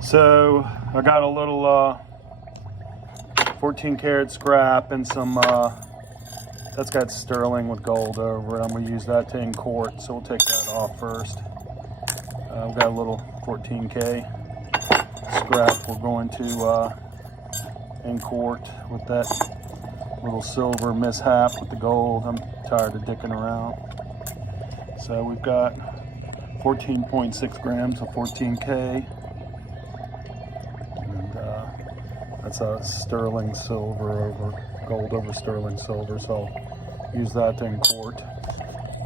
So I got a little 14 karat scrap and some, that's got sterling with gold over it. I'm gonna use that to ink quart, so we'll take that off first. We've got a little 14K scrap we're going to ink quart with that little silver mishap with the gold. I'm tired of dicking around. So we've got 14.6 grams of 14K. That's a sterling silver over gold over sterling silver, so I'll use that to ink quart.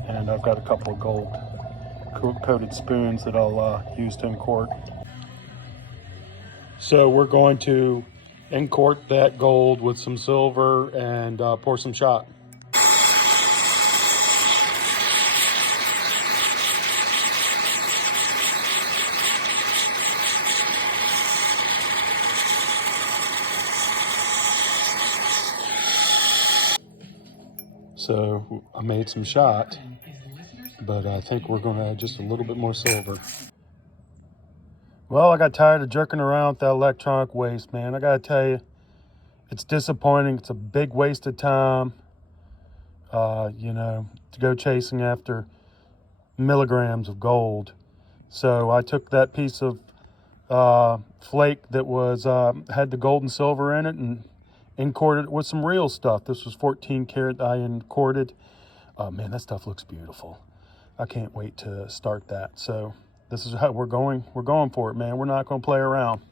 And I've got a couple of gold coated spoons that I'll use to ink quart. So we're going to ink quart that gold with some silver and pour some shot. So I made some shot, but I think we're going to add just a little bit more silver. Well, I got tired of jerking around with that electronic waste, man. I got to tell you, it's disappointing. It's a big waste of time, you know, to go chasing after milligrams of gold. So I took that piece of flake that was had the gold and silver in it and ink quarted it with some real stuff. This was 14 karat I ink quarted. Man, that stuff looks beautiful. I can't wait to start that. So this is how we're going for it, man. We're not going to play around.